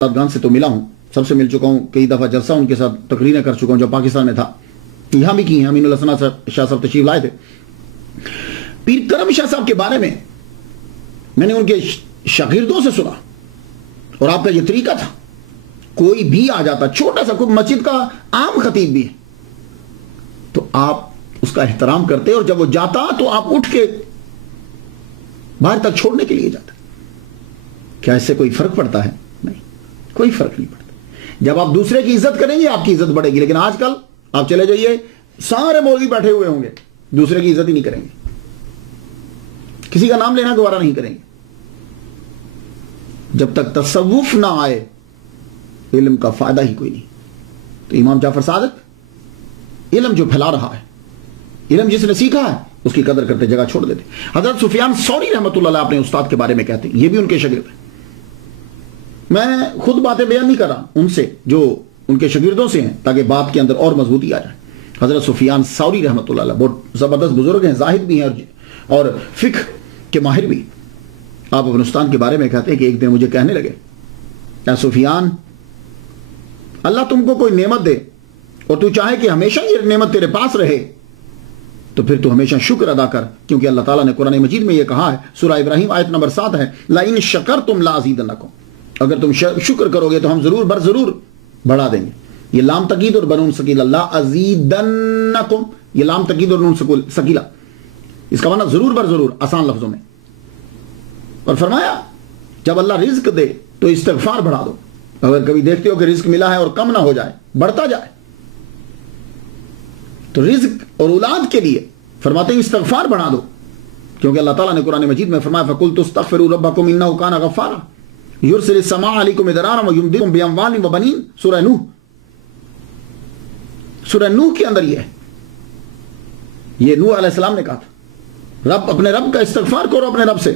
گان سے تو ملا ہوں، سب سے مل چکا ہوں، کئی دفعہ جلسہ ان کے ساتھ تقریریں کر چکا ہوں جو پاکستان میں تھا، یہاں بھی کی ہیں۔ امین اللہ ثنا شاہ صاحب تشریف لائے تھے۔ پیر کرم شاہ صاحب کے بارے میں نے ان کے شاگردوں سے سنا، اور آپ کا یہ طریقہ تھا، کوئی بھی آ جاتا، چھوٹا سا کوئی مسجد کا عام خطیب بھی ہے تو آپ اس کا احترام کرتے، اور جب وہ جاتا تو آپ اٹھ کے باہر تک چھوڑنے کے لیے جاتے۔ کیا اس سے کوئی فرق پڑتا ہے؟ نہیں، کوئی فرق نہیں پڑتا۔ جب آپ دوسرے کی عزت کریں گے آپ کی عزت بڑھے گی، لیکن آج کل آپ چلے جائیے، سارے مولوی بیٹھے ہوئے ہوں گے، دوسرے کی عزت ہی نہیں کریں گے، کسی کا نام لینا گوارا نہیں کریں گے۔ جب تک تصوف نہ آئے علم کا فائدہ ہی کوئی نہیں۔ تو امام جعفر صادق علم جو پھیلا رہا ہے، علم جس نے سیکھا ہے اس کی قدر کرتے، جگہ چھوڑ دیتے۔ حضرت سفیان ثوری رحمۃ اللہ علیہ اپنے استاد کے بارے میں کہتے ہیں، یہ بھی ان کے شاگرد ہیں، میں خود باتیں بیان نہیں کر رہا، ان سے جو ان کے شاگردوں سے ہیں، تاکہ بات کے اندر اور مضبوطی آ جائے۔ حضرت سفیان ثوری رحمۃ اللہ علیہ بہت زبردست بزرگ ہیں، زاہد بھی ہیں اور فقہ کے ماہر بھی۔ آپ اپنے استاد کے بارے میں کہتے ہیں کہ ایک دن مجھے کہنے لگے، اے سفیان، اللہ تم کو کوئی نعمت دے اور تو چاہے کہ ہمیشہ یہ نعمت تیرے پاس رہے، تو پھر تو ہمیشہ شکر ادا کر، کیونکہ اللہ تعالیٰ نے قرآن مجید میں یہ کہا ہے، سورہ ابراہیم آیت نمبر 7 ہے، لَإِن شَكَرْتُمْ لَأَزِيدَنَّكُمْ، اگر تم شکر کرو گے تو ہم ضرور بر ضرور بڑھا دیں گے۔ یہ لام تقید اور بنون ثقیلہ، لَأَزِيدَنَّكُمْ، یہ لام تقید اور نون ثقیلہ، اس کا معنی ضرور بر ضرور، آسان لفظوں میں۔ اور فرمایا جب اللہ رزق دے تو استغفار بڑھا دو، اگر کبھی دیکھتے ہو کہ رزق ملا ہے اور کم نہ ہو جائے، بڑھتا جائے، تو رزق اور اولاد کے لیے فرماتے ہیں استغفار بڑھا دو، کیونکہ اللہ تعالیٰ نے قرآن مجید میں فرمایا فَقُلْتُ اسْتَغْفِرُوا رَبَّكُمْ إِنَّهُ كَانَ غَفَّارًا يُرْسِلِ السَّمَاءَ عَلَيْكُمْ مِدْرَارًا وَيُمْدِدْكُمْ بِأَمْوَالٍ وَبَنِينَ۔ سورہ نوح، سورہ نوح کے اندر یہ نوح علیہ السلام نے کہا تھا، رب اپنے رب کا استغفار کرو، اپنے رب سے،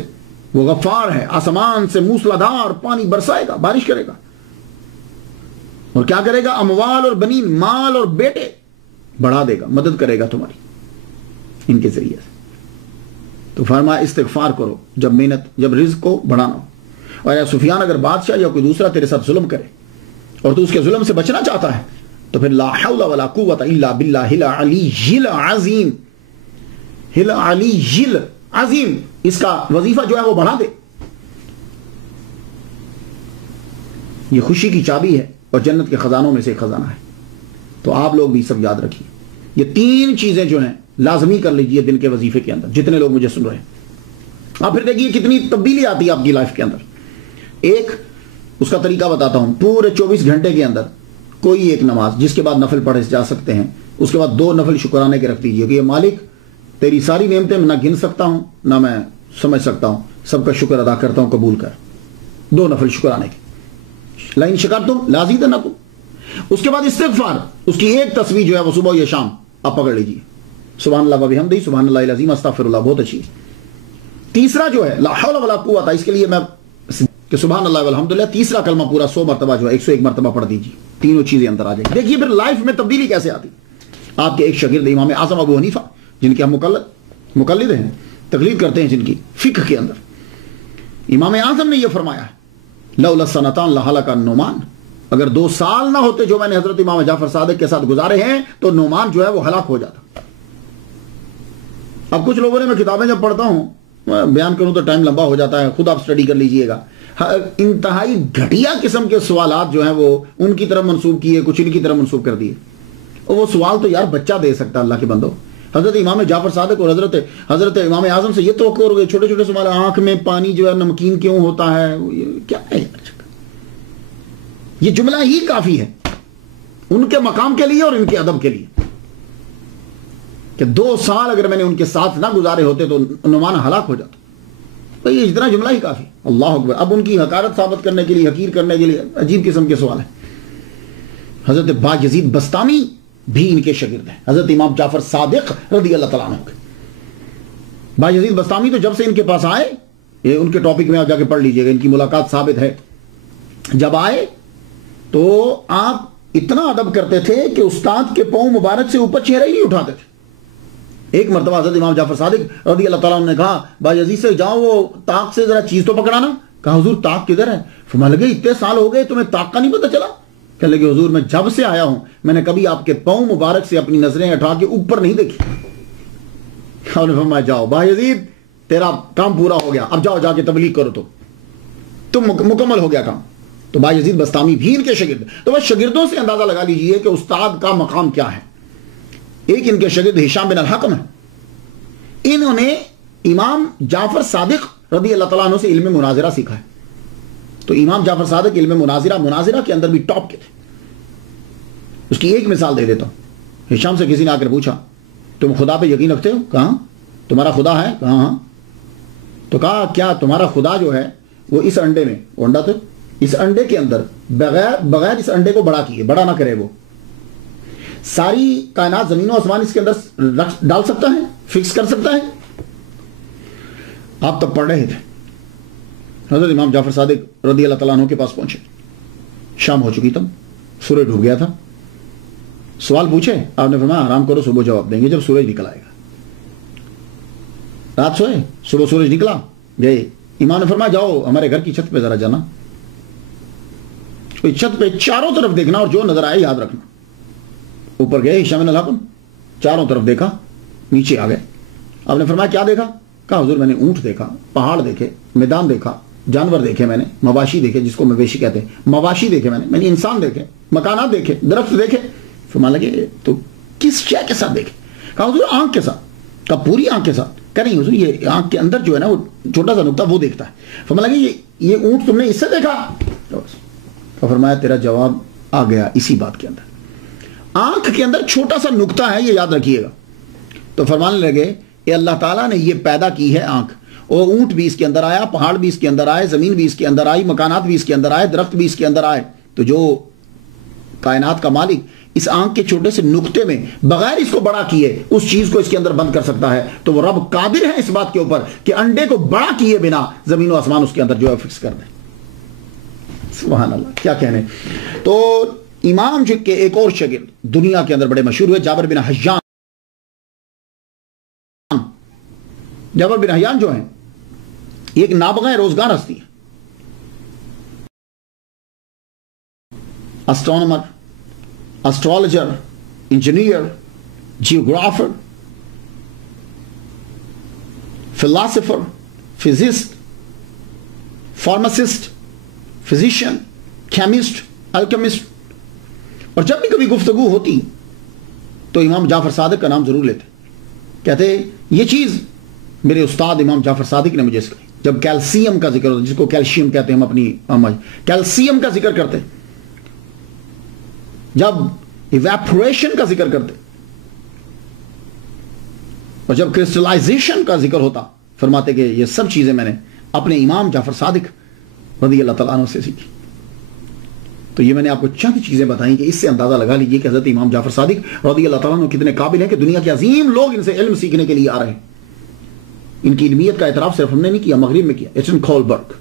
وہ غفار ہے، آسمان سے موسلادھار پانی برسائے گا، بارش کرے گا، اور کیا کرے گا؟ اموال اور بنین، مال اور بیٹے بڑھا دے گا، مدد کرے گا تمہاری ان کے ذریعے سے۔ تو فرمایا استغفار کرو جب رزق کو بڑھانا ہو۔ اور یا سفیان، اگر بادشاہ یا کوئی دوسرا تیرے ساتھ ظلم کرے اور تو اس کے ظلم سے بچنا چاہتا ہے تو پھر لا حول ولا قوت الا باللہ العلی العظیم، العلی العظیم، اس کا وظیفہ جو ہے وہ بڑھا دے۔ یہ خوشی کی چابی ہے اور جنت کے خزانوں میں سے ایک خزانہ ہے۔ تو آپ لوگ بھی سب یاد رکھیے، یہ 3 چیزیں جو ہیں لازمی کر لیجئے دن کے وظیفے کے اندر، جتنے لوگ مجھے سن رہے ہیں۔ آپ پھر دیکھیے کتنی تبدیلی آتی ہے آپ کی لائف کے اندر۔ ایک اس کا طریقہ بتاتا ہوں، پورے 24 گھنٹے کے اندر کوئی ایک نماز، جس کے بعد نفل پڑھے جا سکتے ہیں، اس کے بعد 2 نفل شکرانے کے رکھ دیجئے کہ یہ مالک تیری ساری نعمتیں میں نہ گن سکتا ہوں نہ میں سمجھ سکتا ہوں، سب کا شکر ادا کرتا ہوں، قبول کر۔ 2 نفل شکرانے کے، لَإِن شَكَرْتُمْ لَأَزِيدَنَّكُمْ۔ اس کے بعد استغفار، اس کی ایک تسبیح جو ہے وہ صبح یا شام آپ پکڑ لیجئے، سبحان اللہ وبحمدہ، سبحان اللہ العظیم، استغفر اللہ، بہت اچھی ہے۔ تیسرا جو ہے لا حول ولا قوت، اس کے لیے میں کہ سبحان اللہ والحمدللہ، تیسرا کلمہ پورا 100 مرتبہ جو ہے 101 مرتبہ پڑھ دیجیے، تینوں چیزیں اندر آ جائیں۔ دیکھیے پھر لائف میں تبدیلی کیسے آتی۔ آپ کے ایک شاگرد امام اعظم ابو حنیفہ، جن کے ہم مقلد ہیں، تقلید کرتے ہیں جن کی فقہ کے اندر، امام اعظم نے یہ فرمایا ہے لولا السنتان لہلک النعمان، اگر 2 سال نہ ہوتے جو میں نے حضرت امام جعفر صادق کے ساتھ گزارے ہیں تو نعمان جو ہے وہ ہلاک ہو جاتا۔ اب کچھ لوگوں نے، میں کتابیں جب پڑھتا ہوں بیان کروں تو ٹائم لمبا ہو جاتا ہے، خود آپ سٹڈی کر لیجئے گا، انتہائی گھٹیا قسم کے سوالات جو ہیں وہ ان کی طرف منسوب کیے، کچھ ان کی طرف منسوب کر دیے، اور وہ سوال تو یار بچہ دے سکتا اللہ کے بندو۔ حضرت امام جعفر صادق اور حضرت امام اعظم سے یہ توقع ہو گئی، چھوٹے چھوٹے سوال، آنکھ میں پانی جو ہے نمکین کیوں ہوتا ہے، کیا ہے یار؟ یہ جملہ ہی کافی ہے ان کے مقام کے لیے اور ان کے ادب کے لیے، کہ 2 سال اگر میں نے ان کے ساتھ نہ گزارے ہوتے تو نعمان ہلاک ہو جاتا۔ تو یہ اتنا جملہ ہی کافی، اللہ اکبر۔ اب ان کی حقارت ثابت کرنے کے لیے، حقیر کرنے کے لیے عجیب قسم کے سوال ہیں۔ حضرت باجزید بسطامی بھی ان کے شاگرد ہیں، حضرت امام جعفر صادق رضی اللہ تعالیٰ عنہ کے۔ باجزید بسطامی تو جب سے ان کے پاس آئے، یہ ان کے ٹاپک میں آپ جا کے پڑھ لیجئے گا، ان کی ملاقات ثابت ہے، جب آئے تو آپ اتنا ادب کرتے تھے کہ استاد کے پاؤں مبارک سے اوپر چہرہ ہی نہیں اٹھاتے تھے۔ ایک مرتبہ حضرت امام جعفر صادق رضی اللہ تعالیٰ عنہ نے کہا باجزید سے، جاؤ وہ طاق سے ذرا چیز تو پکڑانا، کہا حضور طاق کدھر ہے؟ فرمانے لگے اتنے سال ہو گئے تمہیں طاق کا نہیں پتہ چلا؟ کہنے لگے حضور میں جب سے آیا ہوں میں نے کبھی آپ کے پاؤں مبارک سے اپنی نظریں اٹھا کے اوپر نہیں دیکھی. آپ نے فرمایا جاؤ با یزید تیرا کام پورا ہو گیا، اب جاؤ جا کے تبلیغ کرو، تو مکمل ہو گیا کام. تو با یزید بستامی بھی ان کے شاگرد. تو بس شاگردوں سے اندازہ لگا لیجئے کہ استاد کا مقام کیا ہے. ایک ان کے شاگرد ہشام بن الحکم ہے. انہوں نے امام جعفر صادق رضی اللہ تعالیٰ عنہ سے علم مناظرہ سیکھا ہے. تو امام جعفر صادق علم مناظرہ کے اندر بھی ٹاپ کے تھے. اس کی ایک مثال دے دیتا ہوں. ہشام سے کسی نے آ کر پوچھا تم خدا پہ یقین رکھتے ہو؟ کہاں تمہارا خدا ہے؟ کہاں ہاں. تو کہا کیا تمہارا خدا جو ہے وہ اس انڈے میں، وہ انڈا تو اس انڈے کے اندر بغیر اس انڈے کو بڑا کیے، بڑا نہ کرے، وہ ساری کائنات زمین و آسمان اس کے اندر ڈال سکتا ہے، فکس کر سکتا ہے؟ آپ تب پڑھ رہے تھے. حضرت امام جعفر صادق رضی اللہ تعالیٰ عنہ کے پاس پہنچے. شام ہو چکی تب، سورج ڈوب گیا تھا. سوال پوچھے، آپ نے فرمایا آرام کرو، صبح جواب دیں گے جب سورج نکل آئے گا. رات سوئے، صبح سورج نکلا، گئے. امام نے فرمایا جاؤ ہمارے گھر کی چھت پہ ذرا جانا، چھت پہ چاروں طرف دیکھنا اور جو نظر آئے یاد رکھنا. اوپر گئے ہشام بن الحکم، چاروں طرف دیکھا، نیچے آ گئے. آپ نے فرمایا کیا دیکھا؟ کہا حضور میں نے اونٹ دیکھا، پہاڑ دیکھے، میدان دیکھا، جانور دیکھے، میں نے مواشی دیکھے، جس کو مویشی کہتے ہیں، مواشی دیکھے، میں نے انسان دیکھے، مکانات دیکھے، درخت دیکھے. فرمانے لگے تو کس شے کے ساتھ دیکھے؟ کہا حضور آنکھ کے ساتھ. کہا پوری آنکھ کے ساتھ؟ کہ نہیں حضور یہ آنکھ کے اندر جو ہے نا وہ چھوٹا سا نقطہ وہ دیکھتا ہے. فرمانے لگے یہ اونٹ تم نے اس سے دیکھا؟ فرمایا تیرا جواب آ گیا اسی بات کے اندر. آنکھ کے اندر چھوٹا سا نقطہ ہے، یہ یاد رکھیے گا. تو فرمانے لگے کہ اللہ تعالیٰ نے یہ پیدا کی ہے آنکھ، اور اونٹ بھی اس کے اندر آیا، پہاڑ بھی اس کے اندر آئے، زمین بھی اس کے اندر آئی، مکانات بھی اس کے اندر آئے، درخت بھی اس کے اندر آئے. تو جو کائنات کا مالک اس آنکھ کے چھوٹے سے نقطے میں بغیر اس کو بڑا کیے اس چیز کو اس کے اندر بند کر سکتا ہے، تو وہ رب قادر ہے اس بات کے اوپر کہ انڈے کو بڑا کیے بنا زمین و آسمان اس کے اندر جو ہے فکس کر دیں. سبحان اللہ، کیا کہنے. تو امام جو کے ایک اور شاگرد دنیا کے اندر بڑے مشہور ہوئے، جابر بن حیان. جابر بن حیان جو ہیں ایک نابغہ روزگار ہستی ہے. Astronomer, astrologer, engineer, geographer, philosopher, physicist, pharmacist, physician, chemist, alchemist. اور جب بھی کبھی گفتگو ہوتی تو امام جعفر صادق کا نام ضرور لیتے. کہتے یہ چیز میرے استاد امام جعفر صادق نے مجھے سکھائی. جب کیلشیم کا ذکر ہوتا، جس کو کیلشیم کہتے ہیں ہم اپنی کیلشیم کا ذکر کرتے، جب ایویپوریشن کا ذکر کرتے، اور جب کرسٹلائزیشن کا ذکر ہوتا، فرماتے کہ یہ سب چیزیں میں نے اپنے امام جعفر صادق رضی اللہ تعالیٰ عنہ سے سیکھی. تو یہ میں نے آپ کو چند چیزیں بتائیں کہ اس سے اندازہ لگا لیجئے کہ حضرت امام جعفر صادق رضی اللہ تعالیٰ عنہ کتنے قابل ہیں کہ دنیا کے عظیم لوگ ان سے علم سیکھنے کے لیے آ رہے ہیں. ان کی علمیت کا اعتراف صرف ہم نے نہیں کیا، مغرب میں کیا. ایٹن کولبرگ،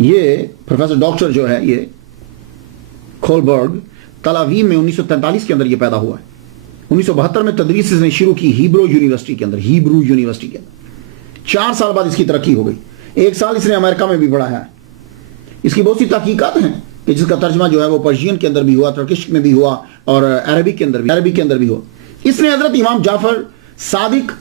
یہ پروفیسر ڈاکٹر جو ہے یہ کولبرگ تل اویو میں 1943 کے اندر یہ پیدا ہوا ہے. 1972 میں تدریس اس نے شروع کی ہیبرو یونیورسٹی کے اندر. 4 سال بعد اس کی ترقی ہو گئی. 1 سال اس نے امریکہ میں بھی پڑھایا ہے. اس کی بہت سی تحقیقات ہیں کہ جس کا ترجمہ جو ہے وہ پرشین کے اندر بھی ہوا، ترکش میں بھی ہوا، اور عربک کے اندر بھی ہوا. اس نے حضرت امام جعفر صادق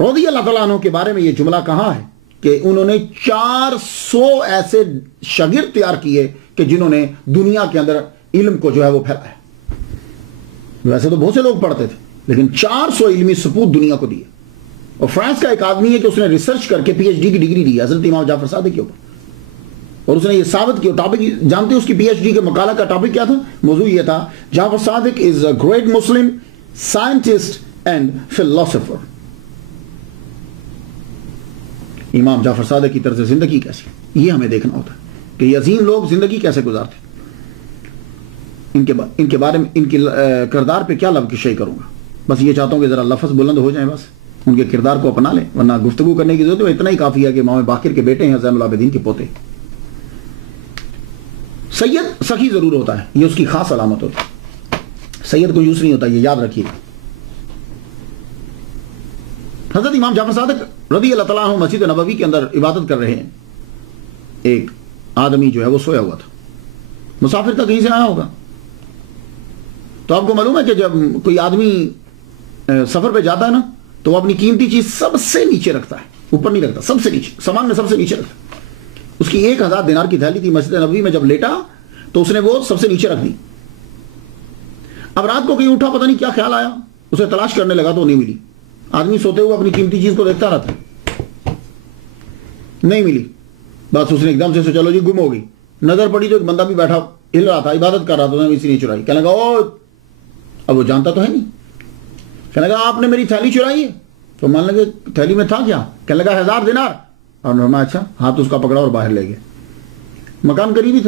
رضی اللہ تعالیٰ عنہ کے بارے میں یہ جملہ کہا ہے کہ انہوں نے 400 ایسے شاگرد تیار کیے کہ جنہوں نے دنیا کے اندر علم کو جو ہے وہ پھیلایا. ویسے تو بہت سے لوگ پڑھتے تھے لیکن 400 علمی سپوت دنیا کو دیے. اور فرانس کا ایک آدمی ہے کہ اس نے ریسرچ کر کے پی ایچ ڈی کی ڈگری دی حضرت امام جعفر صادق کے اوپر، اور اس نے یہ ثابت کیا. ٹاپک جانتے ہیں اس کی پی ایچ ڈی کے مقالہ کا ٹاپک کیا تھا؟ موضوع یہ تھا Jafar Sadiq is a great Muslim scientist and philosopher. امام جعفر صادق کی طرز زندگی کیسی، یہ ہمیں دیکھنا ہوتا ہے کہ یہ عظیم لوگ زندگی کیسے گزارتے. ان کے بارے میں، ان کے کردار پہ کیا لفظ شیئر کروں گا. بس یہ چاہتا ہوں کہ ذرا لفظ بلند ہو جائیں، بس ان کے کردار کو اپنا لیں، ورنہ گفتگو کرنے کی ضرورت ہے. اتنا ہی کافی ہے کہ امام باقر کے بیٹے ہیں، زین العابدین کے پوتے. سید سخی ضرور ہوتا ہے، یہ اس کی خاص علامت ہوتی ہے. سید کو یوز نہیں ہوتا، یہ یاد رکھیے. حضرت امام جعفر صادق رضی اللہ تعالیٰ عنہ مسجد نبوی کے اندر عبادت کر رہے ہیں. ایک آدمی جو ہے وہ سویا ہوا تھا, مسافر تھا, کہیں سے آیا ہوگا. تو آپ کو معلوم ہے کہ جب کوئی آدمی سفر پہ جاتا ہے نا تو وہ اپنی قیمتی چیز سب سے نیچے رکھتا ہے, اوپر نہیں رکھتا, سب سے نیچے, سامان میں سب سے نیچے رکھتا ہے. اس کی 1000 دینار کی تھیلی تھی, مسجد نبوی میں جب لیٹا تو اس نے وہ سب سے نیچے رکھ دی. اب رات کو کہیں اٹھا, پتہ نہیں کیا خیال آیا, اسے تلاش کرنے لگا تو نہیں ملی. آدمی سوتے ہوئے اپنی قیمتی چیز کو دیکھتا رہتا, نہیں ملی. بس اس نے ایک دم سے سوچا, چلو جی گم ہو گئی. نظر پڑی تو ایک بندہ بھی بیٹھا ہل رہا تھا, عبادت کر رہا تھا, اسی نے چرائی. کہنے لگا او, اب وہ جانتا تو ہے نہیں. کہنے لگا آپ نے میری تھیلی چرائی ہے؟ تو مان لگے تھیلی میں تھا کیا؟ کہنے لگا 1000 دینار. اور اچھا, ہاتھ اس کا پکڑا اور باہر لے گئے. مکان قریبی تھا.